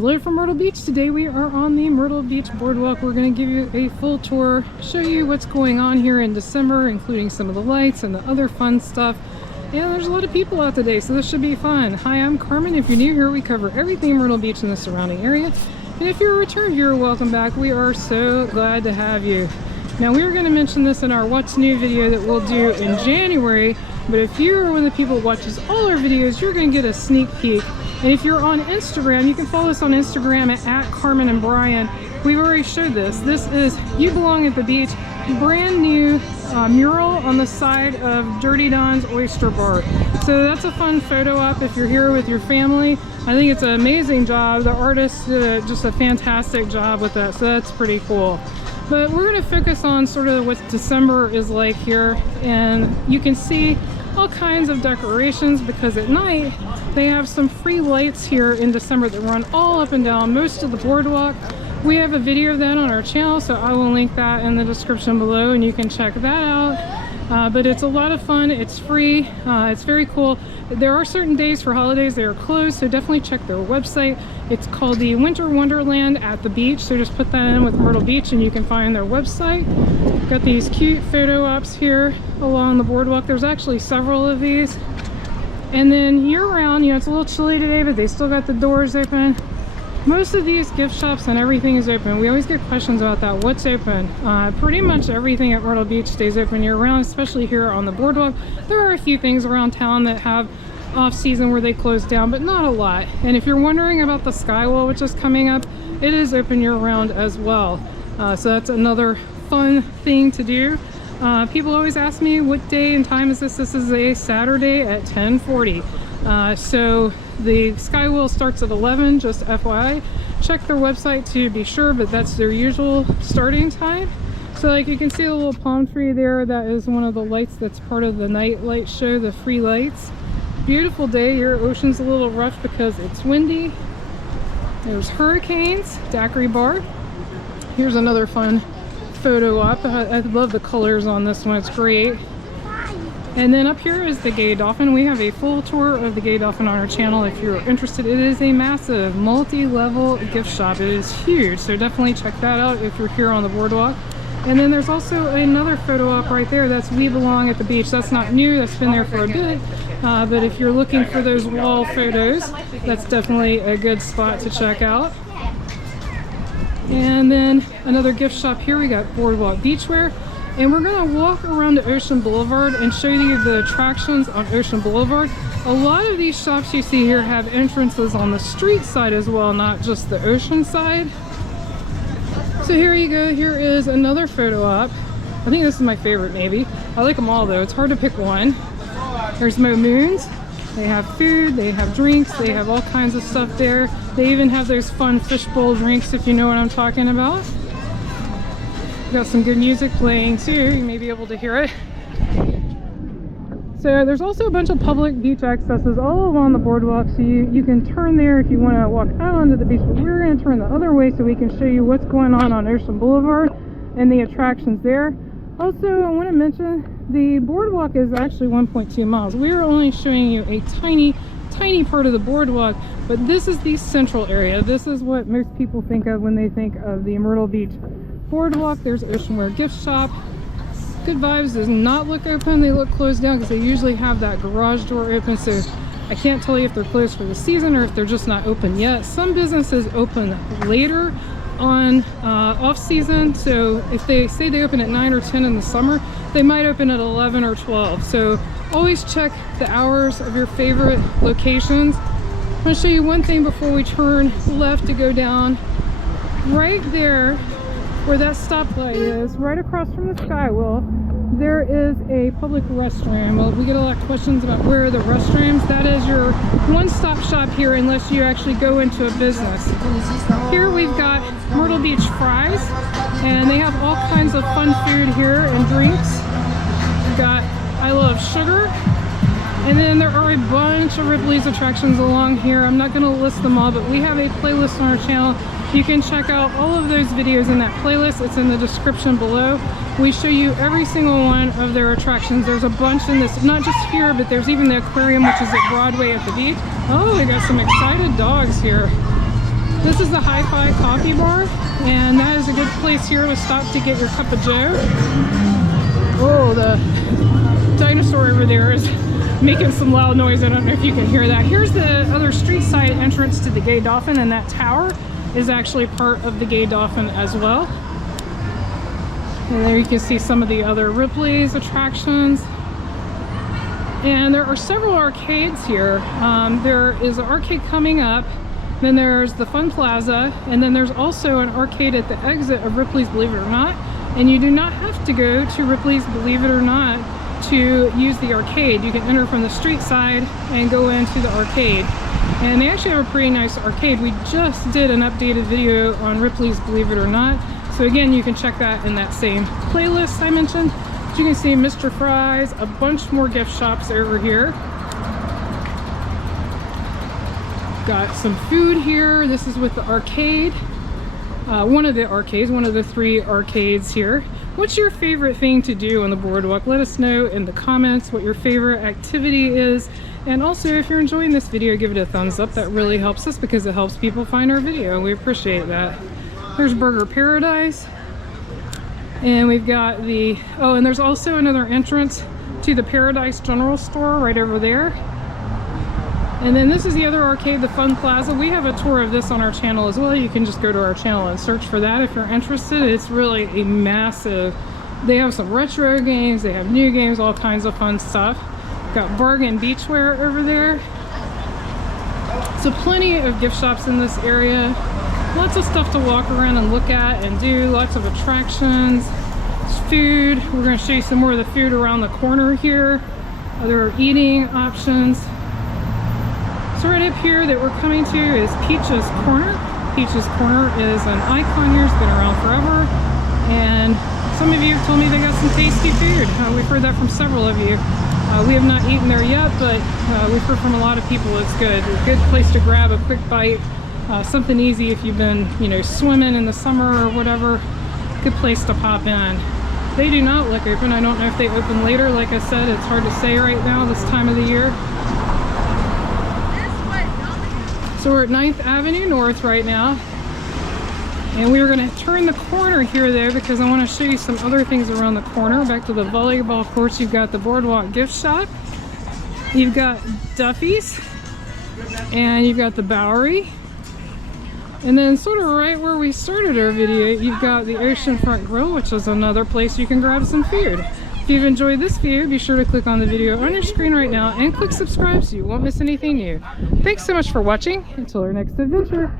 Hello from Myrtle Beach. Today we are on the Myrtle Beach Boardwalk. We're going to give you a full tour, show you what's going on here in December, including some of the lights and the other fun stuff. And there's a lot of people out today, so this should be fun. Hi, I'm Carmen. If you're new here, we cover everything Myrtle Beach and the surrounding area. And if you're a return viewer, welcome back. We are so glad to have you. Now, we were going to mention this in our What's New video that we'll do in January, but if you're one of the people who watches all our videos, you're going to get a sneak peek. And if you're on Instagram, you can follow us on Instagram at Carmen and Brian. We've already showed this. This is You Belong at the Beach, brand new mural on the side of Dirty Don's Oyster Bar. So that's a fun photo op if you're here with your family. I think it's an amazing job. The artist did just a fantastic job with that, so that's pretty cool. But we're going to focus on sort of what December is like here, and you can see all kinds of decorations because at night they have some free lights here in December that run all up and down most of the boardwalk. We have a video of that on our channel, so I will link that in the description below and you can check that out. But it's a lot of fun, it's free, it's very cool. There are certain days for holidays they are closed, so definitely check their website. It's called the Winter Wonderland at the Beach, so just put that in with Myrtle Beach and you can find their website. Got these cute photo ops here along the boardwalk. There's actually several of these. And then year-round, you know, it's a little chilly today, but they still got the doors open. Most of these gift shops and everything is open. We always get questions about that. What's open? Pretty much everything at Myrtle Beach stays open year-round, especially here on the boardwalk. There are a few things around town that have off-season where they close down, but not a lot. And if you're wondering about the Skywheel, which is coming up, it is open year-round as well. So that's another fun thing to do. People always ask me what day and time is this. This is a Saturday at 10:40. So the Skywheel starts at 11, just FYI. Check their website to be sure, but that's their usual starting time. So like you can see a little palm tree there. That is one of the lights that's part of the night light show, the free lights. Beautiful day here. Ocean's a little rough because it's windy. There's hurricanes, daiquiri bar. Here's another fun photo op. I love the colors on this one, it's great. And then up here is the Gay Dolphin. We have a full tour of the Gay Dolphin on our channel if you're interested. It is a massive multi-level gift shop. It is huge, so definitely check that out if you're here on the boardwalk. And then there's also another photo op right there. That's We Belong at the Beach. That's not new, that's been there for a bit. But if you're looking for those wall photos, that's definitely a good spot to check out. And then another gift shop here. We got Boardwalk Beachwear. And we're going to walk around to Ocean Boulevard and show you the attractions on Ocean Boulevard. A lot of these shops you see here have entrances on the street side as well, not just the ocean side. So here you go. Here is another photo op. I think this is my favorite maybe. I like them all though. It's hard to pick one. There's Mo Moons. They have food, they have drinks, they have all kinds of stuff there. They even have those fun fishbowl drinks if you know what I'm talking about. Got some good music playing too, you may be able to hear it. So there's also a bunch of public beach accesses all along the boardwalk, so you can turn there if you want to walk out onto the beach, but we're going to turn the other way so we can show you what's going on Ocean Boulevard and the attractions there. Also, I want to mention the boardwalk is actually 1.2 miles. We are only showing you a tiny part of the boardwalk, but this is the central area. This is what most people think of when they think of the Myrtle Beach Boardwalk. There's Oceanwear Gift Shop. Good Vibes does not look open. They look closed down because they usually have that garage door open, so I can't tell you if they're closed for the season or if they're just not open yet. Some businesses open later on off season, so if they say they open at 9 or 10 in the summer, they might open at 11 or 12. So always check the hours of your favorite locations. I'm going to show you one thing before we turn left to go down. Right there where that stoplight is, right across from the Skywheel, there is a public restroom. Well, we get a lot of questions about where are the restrooms. That is your one-stop shop here unless you actually go into a business. Here we've got Myrtle Beach Fries, and they have all kinds of fun food here and drinks. We've got I Love Sugar, and then there are a bunch of Ripley's attractions along here. I'm not going to list them all, but we have a playlist on our channel. You can check out all of those videos in that playlist. It's in the description below. We show you every single one of their attractions. There's a bunch in this, not just here, but there's even the aquarium, which is at Broadway at the beach. Oh, we got some excited dogs here. This is the Hi-Fi Coffee Bar, and that is a good place here to stop to get your cup of joe. Oh, the dinosaur over there is making some loud noise. I don't know if you can hear that. Here's the other street side entrance to the Gay Dolphin, and that tower is actually part of the Gay Dolphin as well. And there you can see some of the other Ripley's attractions. And there are several arcades here. There is an arcade coming up, then there's the Fun Plaza, and then there's also an arcade at the exit of Ripley's Believe It or Not. And you do not have to go to Ripley's Believe It or Not to use the arcade. You can enter from the street side and go into the arcade. And they actually have a pretty nice arcade. We just did an updated video on Ripley's Believe It or Not. So again, you can check that in that same playlist I mentioned. You can see Mr. Fry's, a bunch more gift shops over here. Got some food here. This is with the arcade. One of the arcades, one of the 3 arcades here. What's your favorite thing to do on the boardwalk? Let us know in the comments what your favorite activity is. And also, if you're enjoying this video, give it a thumbs up. That really helps us because it helps people find our video, and we appreciate that. There's Burger Paradise. And we've got the, oh, and there's also another entrance to the Paradise General Store right over there. And then this is the other arcade, the Fun Plaza. We have a tour of this on our channel as well. You can just go to our channel and search for that if you're interested. It's really a massive, they have some retro games, they have new games, all kinds of fun stuff. Got Bargain Beachwear over there. So plenty of gift shops in this area. Lots of stuff to walk around and look at and do. Lots of attractions. Food. We're going to show you some more of the food around the corner here. Other eating options. So right up here that we're coming to is Peach's Corner. Peach's Corner is an icon here. It's been around forever. And some of you have told me they got some tasty food. We've heard that from several of you. We have not eaten there yet, but we've heard from a lot of people it's good. A good place to grab a quick bite. Something easy if you've been, you know, swimming in the summer or whatever. Good place to pop in. They do not look open. I don't know if they open later. Like I said, it's hard to say right now this time of the year. So we're at 9th Avenue North right now. And we are going to turn the corner here though because I want to show you some other things around the corner. Back to the volleyball courts, you've got the Boardwalk gift shop. You've got Duffy's. And you've got the Bowery. And then sort of right where we started our video, you've got the Oceanfront Grill, which is another place you can grab some food. If you've enjoyed this video, be sure to click on the video on your screen right now and click subscribe so you won't miss anything new. Thanks so much for watching. Until our next adventure.